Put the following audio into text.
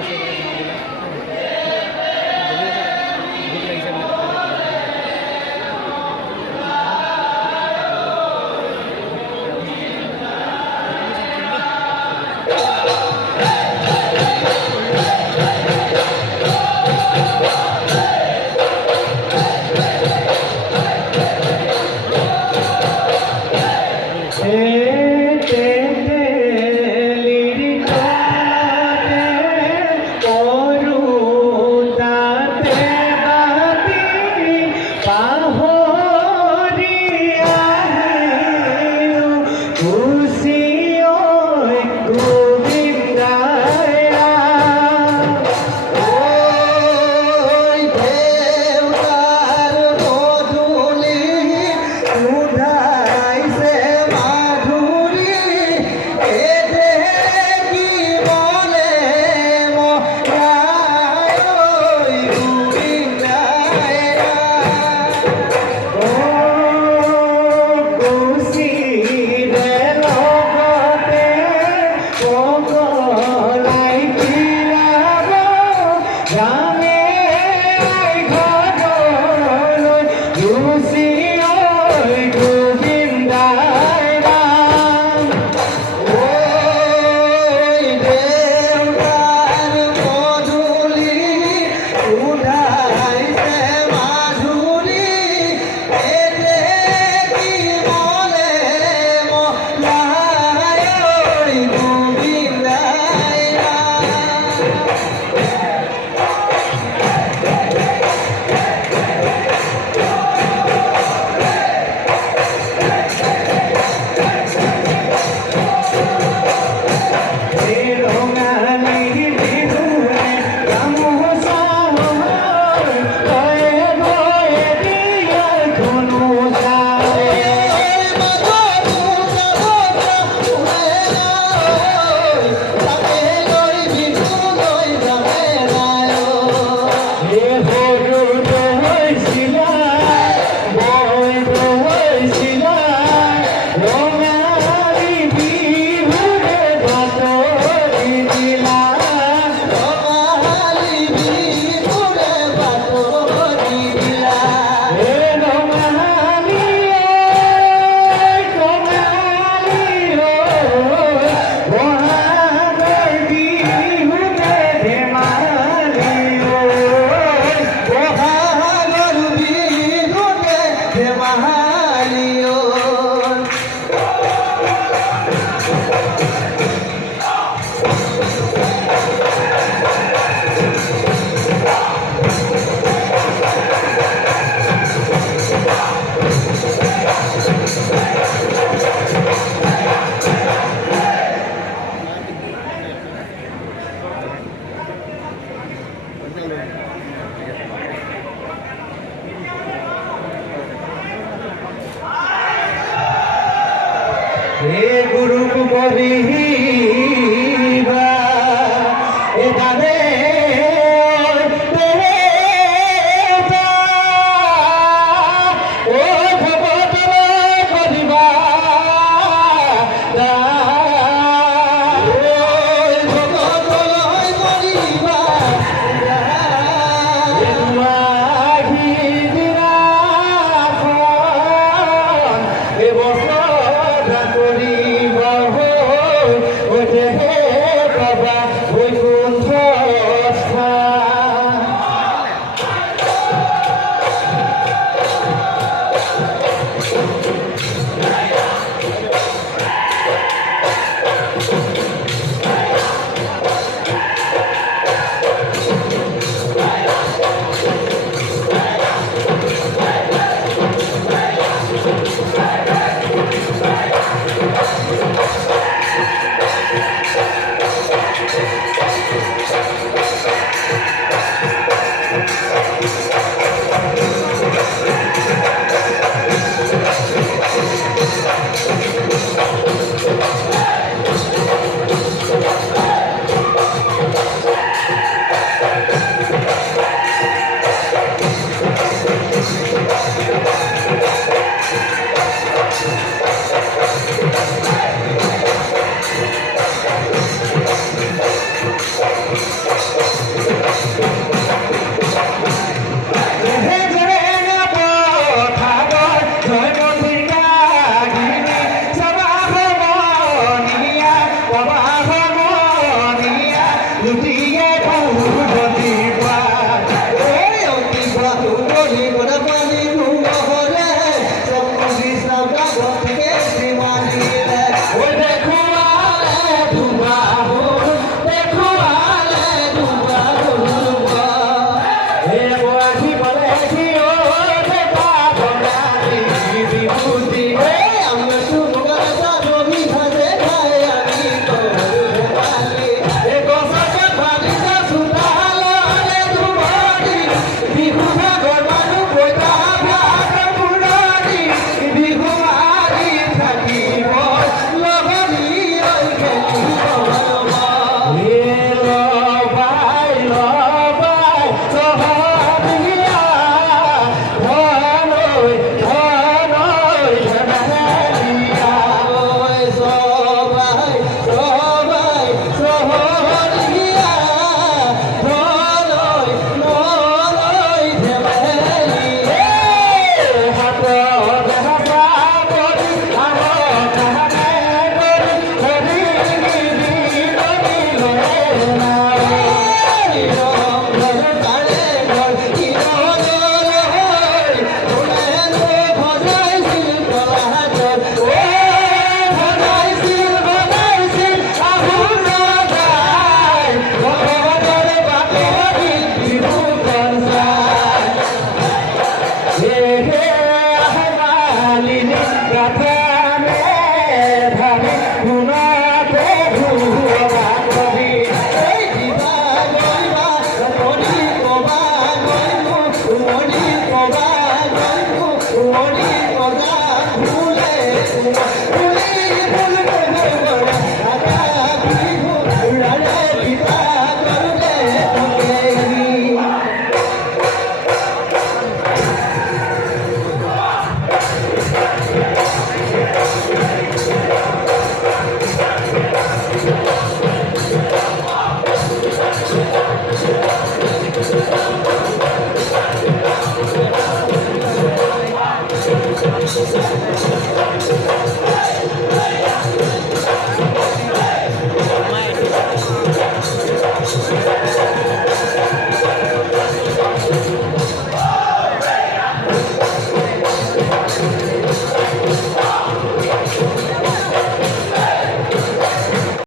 Baba, we লুটিয়ে বহুমতি এই অতি বাহু বলি বড় পানি নুমহরে সবুজি সাগা গতিকে শ্রীমানিলে ওই দেখো আলে দুবাহু দেখো আলে দুবাহু এ বহি বলে দিও দেখা বনানি বিভূতি আমরা সুন্দর রবি ভাজে খাই আমি তোর ভালি এ গোসাকে ভালি যা সুদালো রে দুবাড়ি বিহু ভাগর মানু কইতা ভাগ পুরানি বিহু আরি থাকিব লগনি ওই খেলি বলবা এ লবাই লবাই সহাবিয়া ধনই ধনই ধনালিয়া ওই সবাই সবাই সহরিয়া ধনই ননই ধনালিয়া হাত দেখা করি আমার কাহানে করি হরি গিরি করি লনা What